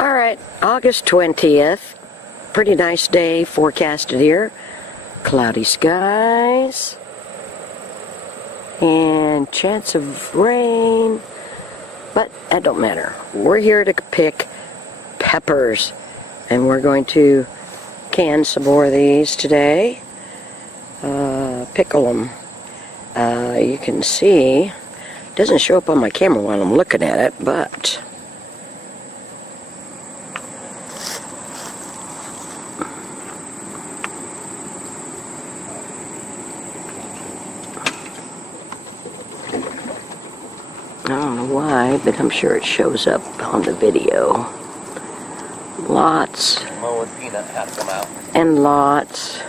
Alright, August 20th. Pretty nice day forecasted here. Cloudy skies. And chance of rain. But that don't matter. We're here to pick peppers. And we're going to can some more of these today. Pickle them. You can see, it doesn't show up on my camera while I'm looking at it, but I don't know why, but I'm sure it shows up on the video. Lots and lots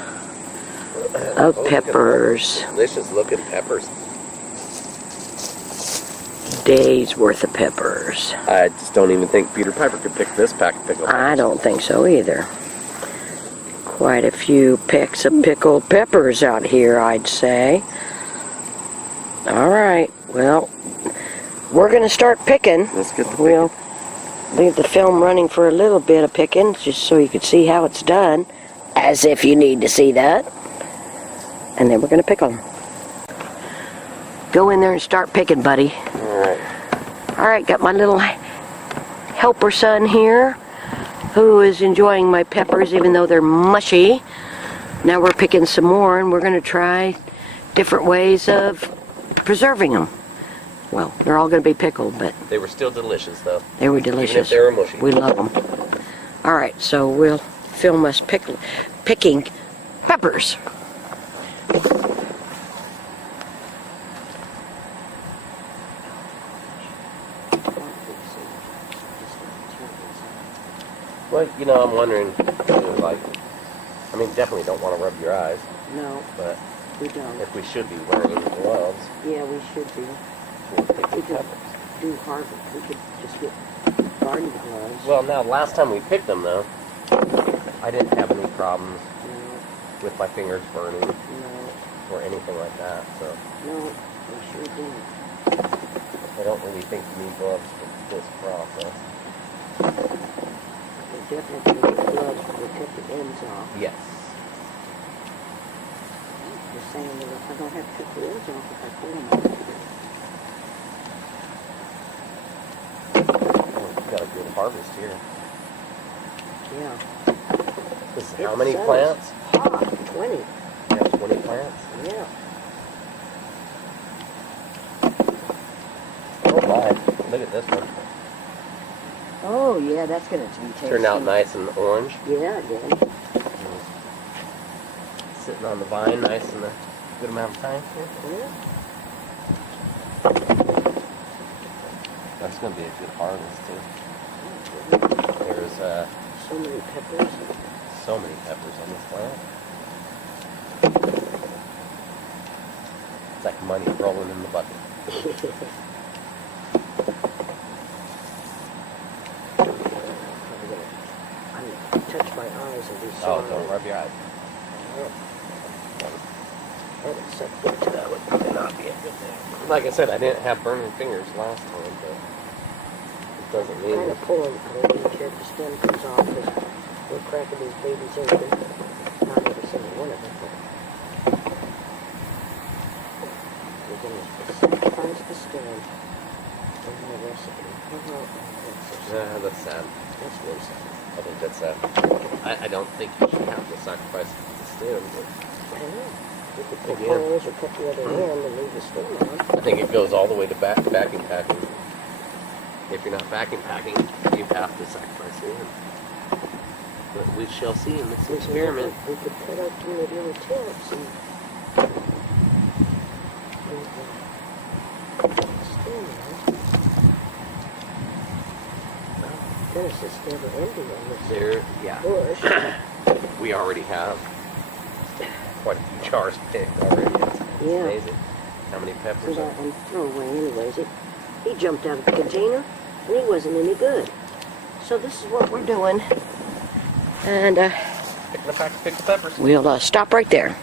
of peppers. Delicious looking peppers. Days worth of peppers. I just don't even think Peter Piper could pick this pack of pickled peppers. I don't think so either. Quite a few pecks of pickled peppers out here, I'd say. Alright, well, we're going to start picking. Let's get the picking. We'll leave the film running for a little bit of picking, just so you can see how it's done. As if you need to see that. And then we're going to pickle them. Go in there and start picking, buddy. Alright, got my little helper son here, who is enjoying my peppers even though they're mushy. Now we're picking some more, and we're going to try different ways of preserving them. Well, they're all going to be pickled, but they were still delicious, though. They were delicious. Even if they were mushy. We love them. Alright, so we'll film us picking peppers. Well, you know, I'm wondering, like, I mean, definitely don't want to rub your eyes. No, but we don't. if we should be wearing gloves. Yeah, we should be. We'll pick We the could peppers. do harvest. We could just get garden gloves. Well, now, last time we picked them, though, I didn't have any problems with my fingers burning or anything like that, so. No, we sure didn't. I don't really think you need gloves for this process. We definitely need gloves to cut the ends off. Yes. You're saying that if I don't have to cut the ends off if I pull them out. Oh, we've got a good harvest here. Yeah. This is how many plants? 20. Yeah, 20 plants? Yeah. Oh my, look at this one. Oh, yeah, that's going to be tasty. Turned out nice and orange. Yeah, it did. Sitting on the vine, nice and a good amount of time. Yeah. That's going to be a good harvest, too. There's so many peppers. So many peppers on this plant. It's like money rolling in the bucket. Touch my eyes and be sorry. Oh, don't rub your eyes. That would probably not be a good thing. Like I said, I didn't have burning fingers last time, but it doesn't mean... I'm kind of pulling maybe until the stem comes off, because we're cracking these babies open. Not every single one of them, but we're going to sacrifice the stem in the recipe. That's sad. That's really sad. I think that's sad. I don't think you should have to sacrifice the stem, but... I don't know. You could pick holes or cut the other end and leave the stem on. I think it goes all the way to vacuum packing. If you're not vacuum packing, you have to sacrifice the end. But we shall see in this experiment. We could cut out the little tips and stem on. Goodness, it's never ending on this bush. We already have quite a few jars picked already. It's amazing how many peppers are. And throw away anyways. He jumped out of the container and he wasn't any good. So this is what we're doing. And picking a pack of pickled peppers. we'll stop right there.